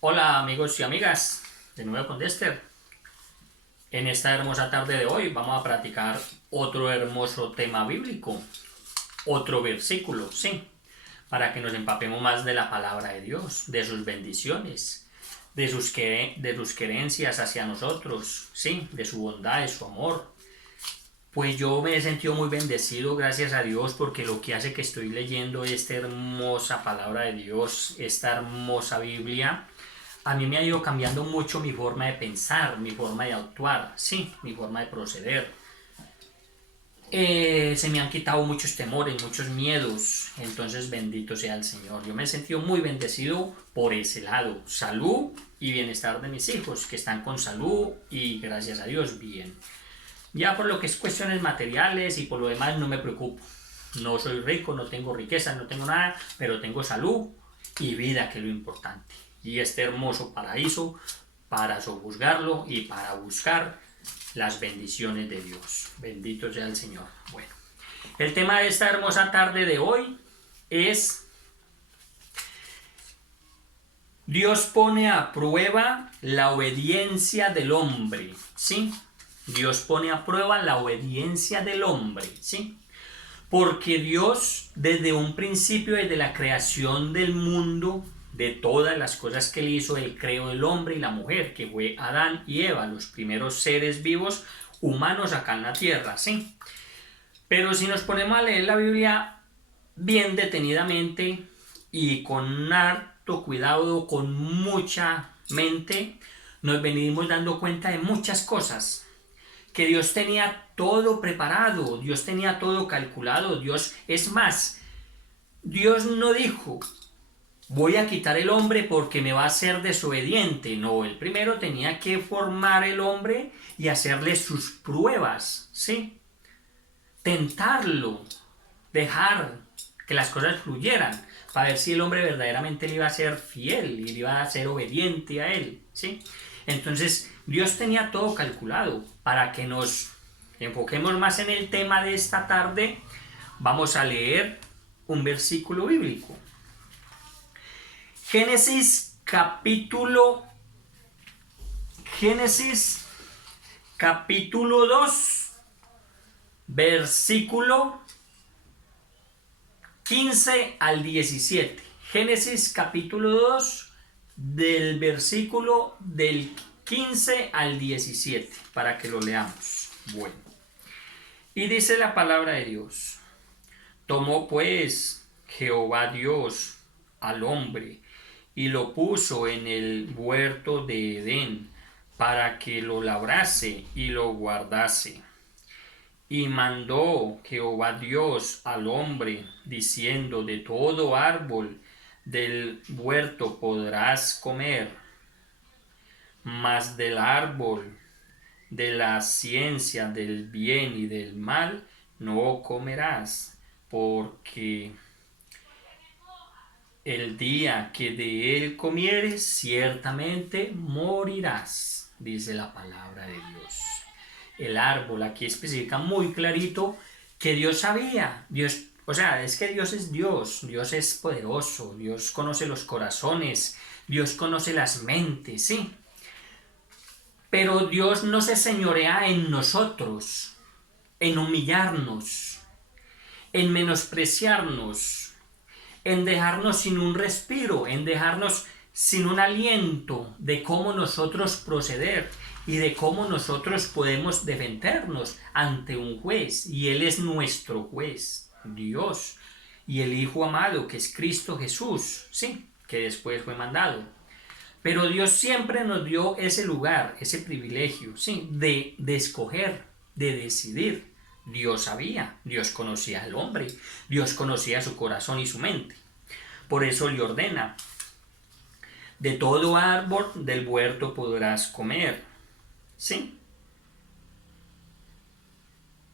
Hola amigos y amigas, de nuevo con Dexter. En esta hermosa tarde de hoy vamos a practicar otro hermoso tema bíblico, otro versículo, sí, para que nos empapemos más de la palabra de Dios, de sus bendiciones, de sus querencias hacia nosotros, sí, de su bondad, de su amor. Pues yo me he sentido muy bendecido, gracias a Dios, porque lo que hace que estoy leyendo esta hermosa palabra de Dios, esta hermosa Biblia, a mí me ha ido cambiando mucho mi forma de pensar, mi forma de actuar, sí, mi forma de proceder. Se me han quitado muchos temores, muchos miedos, entonces bendito sea el Señor. Yo me he sentido muy bendecido por ese lado, salud y bienestar de mis hijos, que están con salud y gracias a Dios bien. Ya por lo que es cuestiones materiales y por lo demás no me preocupo. No soy rico, no tengo riqueza, no tengo nada, pero tengo salud y vida, que es lo importante. Y este hermoso paraíso para sojuzgarlo y para buscar las bendiciones de Dios. Bendito sea el Señor. Bueno, el tema de esta hermosa tarde de hoy es: Dios pone a prueba la obediencia del hombre, ¿sí? Dios pone a prueba la obediencia del hombre, ¿sí? Porque Dios, desde un principio, desde la creación del mundo, de todas las cosas que Él hizo, Él creó el hombre y la mujer, que fue Adán y Eva, los primeros seres vivos humanos acá en la tierra, ¿sí? Pero si nos ponemos a leer la Biblia bien detenidamente y con harto cuidado, con mucha mente, nos venimos dando cuenta de muchas cosas, que Dios tenía todo preparado, Dios tenía todo calculado. Dios, es más, Dios no dijo: voy a quitar el hombre porque me va a ser desobediente. No, él primero tenía que formar el hombre y hacerle sus pruebas, ¿sí? Tentarlo, dejar que las cosas fluyeran, para ver si el hombre verdaderamente le iba a ser fiel y le iba a ser obediente a él, ¿sí? Entonces, Dios tenía todo calculado. Para que nos enfoquemos más en el tema de esta tarde, vamos a leer un versículo bíblico. Génesis Génesis capítulo 2, versículo 15 al 17. Génesis capítulo 2, del versículo del 15 al 17, para que lo leamos. Bueno, y dice la palabra de Dios: tomó pues Jehová Dios al hombre y lo puso en el huerto de Edén para que lo labrase y lo guardase. Y mandó Jehová Dios al hombre, diciendo: de todo árbol del huerto podrás comer, mas del árbol de la ciencia del bien y del mal no comerás, porque el día que de él comieres ciertamente morirás, dice la palabra de Dios. El árbol aquí especifica muy clarito que Dios sabía. Dios, o sea, es que Dios es Dios, Dios es poderoso, Dios conoce los corazones, Dios conoce las mentes, sí. Pero Dios no se señorea en nosotros, en humillarnos, en menospreciarnos, en dejarnos sin un respiro, en dejarnos sin un aliento de cómo nosotros proceder y de cómo nosotros podemos defendernos ante un juez. Y Él es nuestro juez, Dios, y el Hijo amado, que es Cristo Jesús, sí, que después fue mandado. Pero Dios siempre nos dio ese lugar, ese privilegio, sí, de escoger, de decidir. Dios sabía, Dios conocía al hombre, Dios conocía su corazón y su mente. Por eso le ordena: de todo árbol del huerto podrás comer, ¿sí?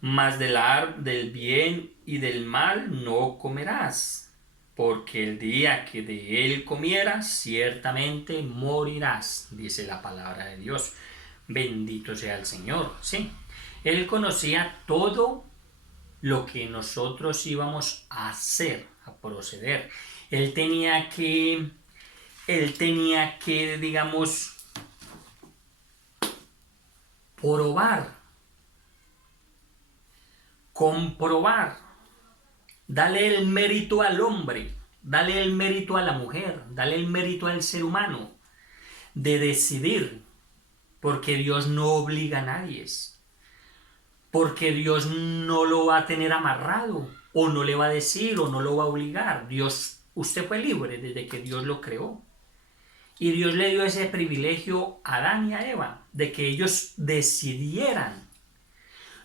Mas del bien y del mal no comerás, porque el día que de él comieras, ciertamente morirás, dice la palabra de Dios. Bendito sea el Señor, ¿sí? Él conocía todo lo que nosotros íbamos a hacer, a proceder. Él tenía que él tenía que, digamos, probar, comprobar, darle el mérito al hombre, darle el mérito a la mujer, darle el mérito al ser humano de decidir, porque Dios no obliga a nadie, porque Dios no lo va a tener amarrado, o no le va a decir, o no lo va a obligar. Dios, usted fue libre desde que Dios lo creó. Y Dios le dio ese privilegio a Adán y a Eva, de que ellos decidieran.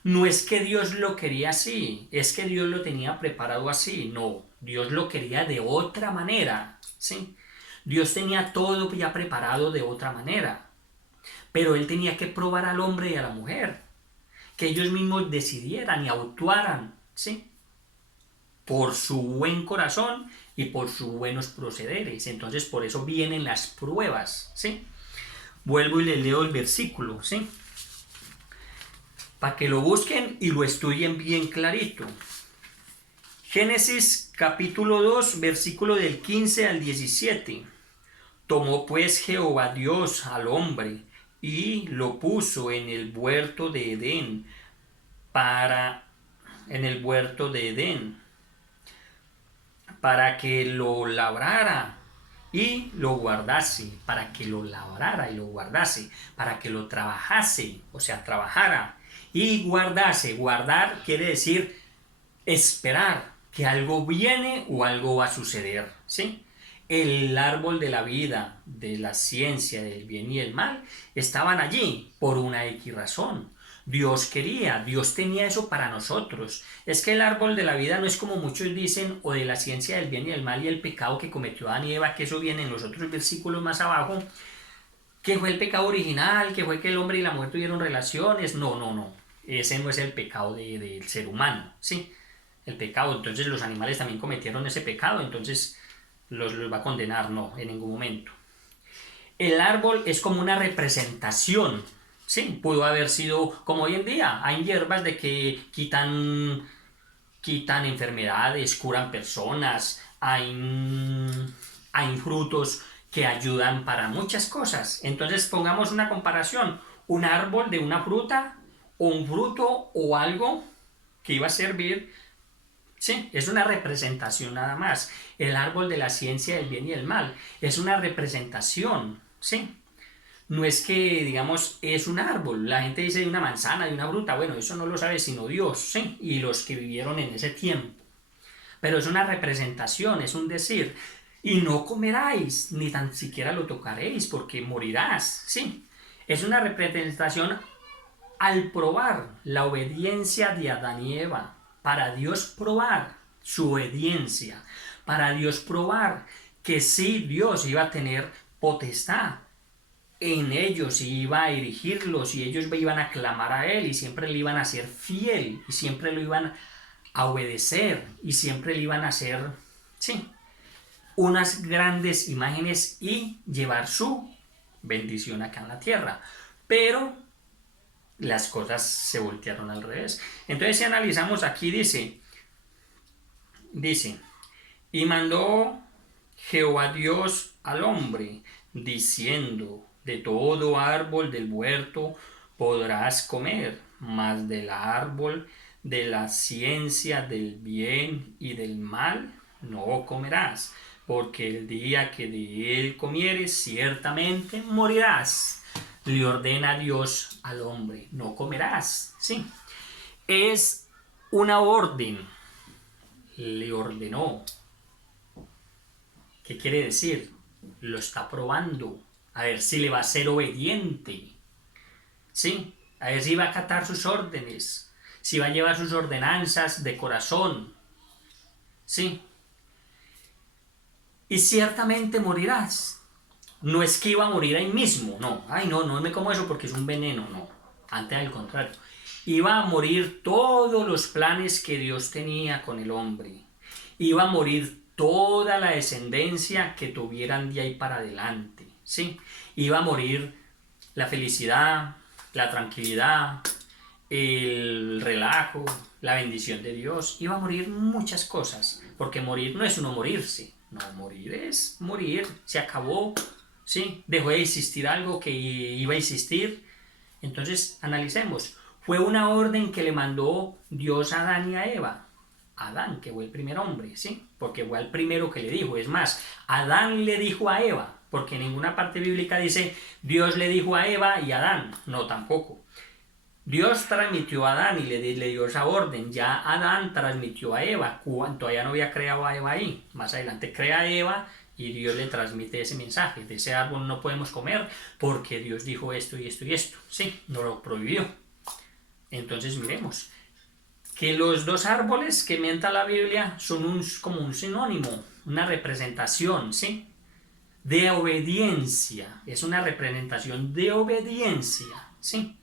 No es que Dios lo quería así, es que Dios lo tenía preparado así. No, Dios lo quería de otra manera, ¿sí? Dios tenía todo ya preparado de otra manera. Pero Él tenía que probar al hombre y a la mujer, que ellos mismos decidieran y actuaran, ¿sí? Por su buen corazón y por sus buenos procederes. Entonces, por eso vienen las pruebas, ¿sí? Vuelvo y les leo el versículo, ¿sí? Para que lo busquen y lo estudien bien clarito. Génesis capítulo 2, versículo del 15 al 17. Tomó pues Jehová Dios al hombre y lo puso en el huerto de Edén para que lo labrara y lo guardase, para que lo labrara y lo guardase, para que lo trabajase, o sea, trabajara y guardase. Guardar quiere decir esperar que algo viene o algo va a suceder, ¿sí? El árbol de la vida, de la ciencia, del bien y el mal, estaban allí por una X razón. Dios quería, Dios tenía eso para nosotros. Es que el árbol de la vida no es como muchos dicen, o de la ciencia del bien y el mal y el pecado que cometió Adán y Eva, que eso viene en los otros versículos más abajo, que fue el pecado original, que fue que el hombre y la mujer tuvieron relaciones. No, no, no. Ese no es el pecado del ser humano, ¿sí? El pecado, entonces los animales también cometieron ese pecado, entonces los va a condenar, no, en ningún momento. El árbol es como una representación, ¿sí? Pudo haber sido, como hoy en día, hay hierbas de que quitan enfermedades, curan personas, hay frutos que ayudan para muchas cosas. Entonces pongamos una comparación, un árbol de una fruta, o un fruto o algo que iba a servir. Sí, es una representación nada más. El árbol de la ciencia del bien y el mal es una representación, ¿sí? No es que, digamos, es un árbol. La gente dice de una manzana, de una fruta. Bueno, eso no lo sabe sino Dios, ¿sí? Y los que vivieron en ese tiempo. Pero es una representación, es un decir. Y no comeráis, ni tan siquiera lo tocaréis, porque morirás, ¿sí? Es una representación al probar la obediencia de Adán y Eva. Para Dios probar su obediencia, para Dios probar que sí, Dios iba a tener potestad en ellos y iba a dirigirlos y ellos iban a clamar a Él y siempre le iban a ser fiel y siempre lo iban a obedecer y siempre le iban a hacer, sí, unas grandes imágenes y llevar su bendición acá en la tierra. Pero las cosas se voltearon al revés. Entonces, si analizamos aquí, dice, y mandó Jehová Dios al hombre, diciendo, de todo árbol del huerto podrás comer, mas del árbol de la ciencia del bien y del mal no comerás, porque el día que de él comieres ciertamente morirás. Le ordena Dios al hombre, no comerás, ¿sí? Es una orden, le ordenó. ¿Qué quiere decir? Lo está probando, a ver si le va a ser obediente, ¿sí? A ver si va a acatar sus órdenes, si va a llevar sus ordenanzas de corazón, ¿sí? Y ciertamente morirás. No es que iba a morir ahí mismo, no. Ay, no, no me como eso porque es un veneno, no. Antes al contrario. Iba a morir todos los planes que Dios tenía con el hombre. Iba a morir toda la descendencia que tuvieran de ahí para adelante, ¿sí? Iba a morir la felicidad, la tranquilidad, el relajo, la bendición de Dios. Iba a morir muchas cosas, porque morir no es uno morirse. No, morir es morir, se acabó, ¿sí? Dejó de existir algo que iba a existir. Entonces, analicemos. Fue una orden que le mandó Dios a Adán y a Eva. Adán, que fue el primer hombre, ¿sí? Porque fue el primero que le dijo. Es más, Adán le dijo a Eva, porque en ninguna parte bíblica dice Dios le dijo a Eva y a Adán. No, tampoco. Dios transmitió a Adán y le dio esa orden. Ya Adán transmitió a Eva. Todavía no había creado a Eva ahí. Más adelante crea a Eva y Dios le transmite ese mensaje. De ese árbol no podemos comer porque Dios dijo esto y esto y esto. Sí, no lo prohibió. Entonces miremos que los dos árboles que mienta la Biblia son como un sinónimo, una representación, ¿sí? De obediencia. Es una representación de obediencia, ¿sí?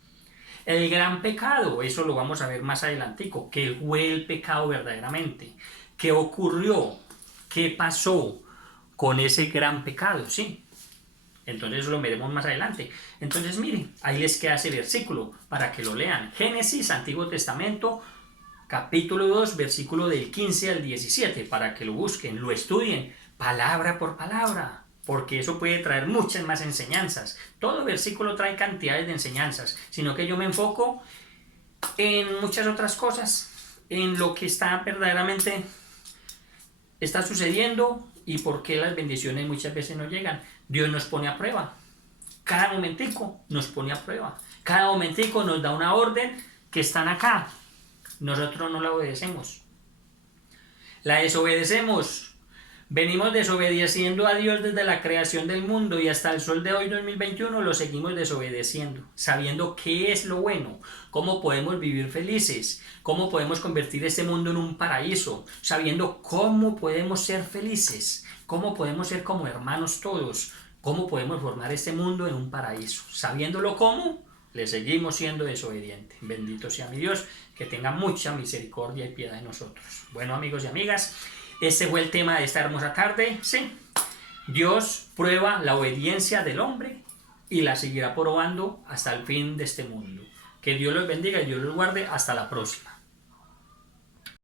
El gran pecado, eso lo vamos a ver más adelantico, que fue el pecado verdaderamente. ¿Qué ocurrió? ¿Qué pasó con ese gran pecado? ¿Sí? Entonces lo veremos más adelante. Entonces miren, ahí les queda ese versículo para que lo lean. Génesis, Antiguo Testamento, capítulo 2, versículo del 15 al 17, para que lo busquen, lo estudien, palabra por palabra, porque eso puede traer muchas más enseñanzas. Todo versículo trae cantidades de enseñanzas, sino que yo me enfoco en muchas otras cosas, en lo que verdaderamente está sucediendo y por qué las bendiciones muchas veces no llegan. Dios nos pone a prueba. Cada momentico nos pone a prueba. Cada momentico nos da una orden que están acá. Nosotros no la obedecemos. La desobedecemos. Venimos desobedeciendo a Dios desde la creación del mundo y hasta el sol de hoy 2021 lo seguimos desobedeciendo, sabiendo qué es lo bueno, cómo podemos vivir felices, cómo podemos convertir este mundo en un paraíso, sabiendo cómo podemos ser felices, cómo podemos ser como hermanos todos, cómo podemos formar este mundo en un paraíso. Sabiéndolo cómo, le seguimos siendo desobedientes. Bendito sea mi Dios, que tenga mucha misericordia y piedad de nosotros. Bueno, amigos y amigas, este fue el tema de esta hermosa tarde, ¿sí? Dios prueba la obediencia del hombre y la seguirá probando hasta el fin de este mundo. Que Dios los bendiga y Dios los guarde. Hasta la próxima.